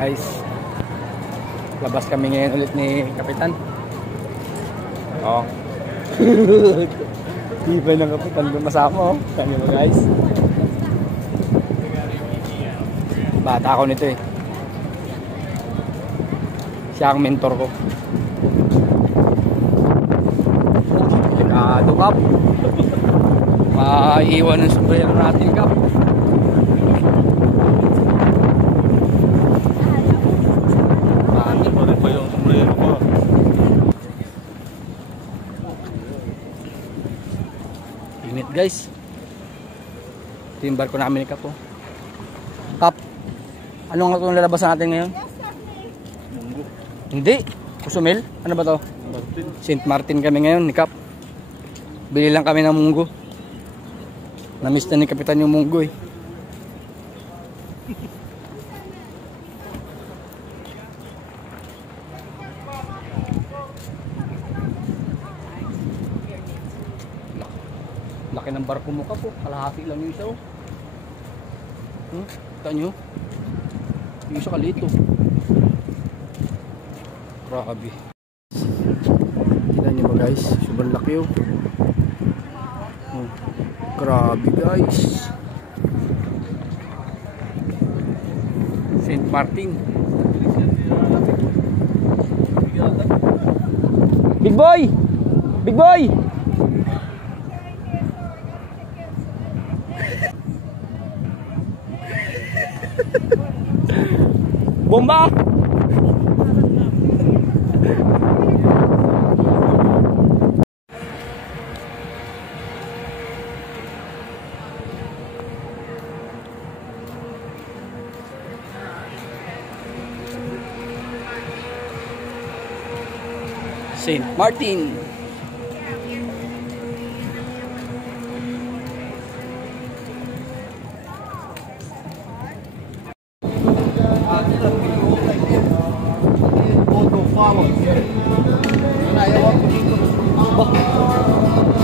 Guys, labas kami ngayon ulit ni Kapitan. Oh. Iba ng Kapitan lumasama, oh. Kami mo guys. Bata ako nito eh. Siya ang mentor ko. Delikado, Kap. Maiiwan ng sombrero natin, Kap. Init guys. Ito yung barko namin ni Kap, oh. Kap, ano nga itong lalabas natin ngayon? Munggo. Hindi, Cozumel. Ano ba to? Martin. St. Martin kami ngayon ni Kap. Bili lang kami ng munggo. Namiss na ni Kapitan yung munggo eh. Laki ng barko mo, Kap, oh. Kalahati lang yung isa, oh. Kita nyo? Yung isa kalito. Grabe. Kita nyo ba guys? Sobrang laki, oh. Grabe guys. St. Martin. Big boy! Big boy! Bomba! St. Martin.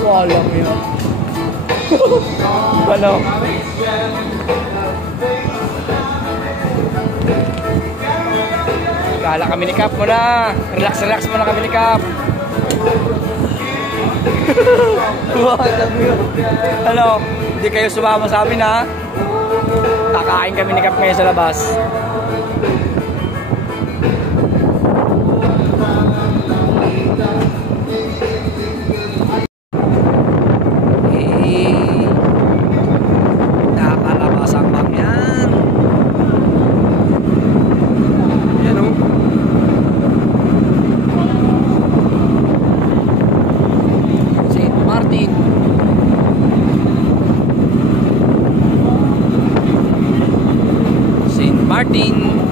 Walang yun. Ano? Kala kami ni Kap muna. Relax muna kami ni Kap. Ano? Hindi kayo sumama sa amin, ha? Kakain kami ni Kap ngayon sa labas. Martin.